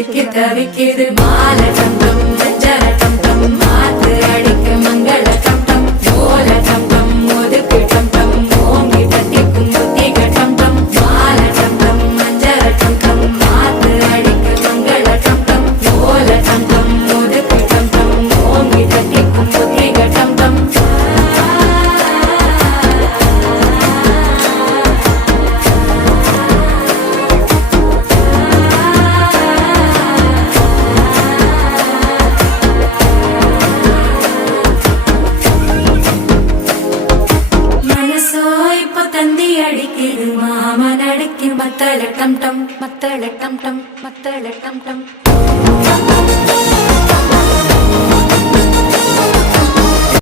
சிக்கி தவிக்கிது மாலை டம் டம் நெஞ்சர டம் டம் மாத்து அடிக்க மங்கள டம் டம் ஓல டம் டம் ஒதுக்கு டம் டம் ஓங்கி தட்டிக்கும் புத்திக டம் டம் மாலை டம் டம் நெஞ்சர டம் டம் மாத்து அடிக்க மங்கள டம் டம் ஓல டம் டம் ஒதுக்கு டம் டம் ஓங்கி தட்டிக்கும் புத்திக டம் டம் அடிக்குது மாமன் அடிக்கு மத்தள டம் டம் மத்தள டம் டம் மத்தள டம் டம்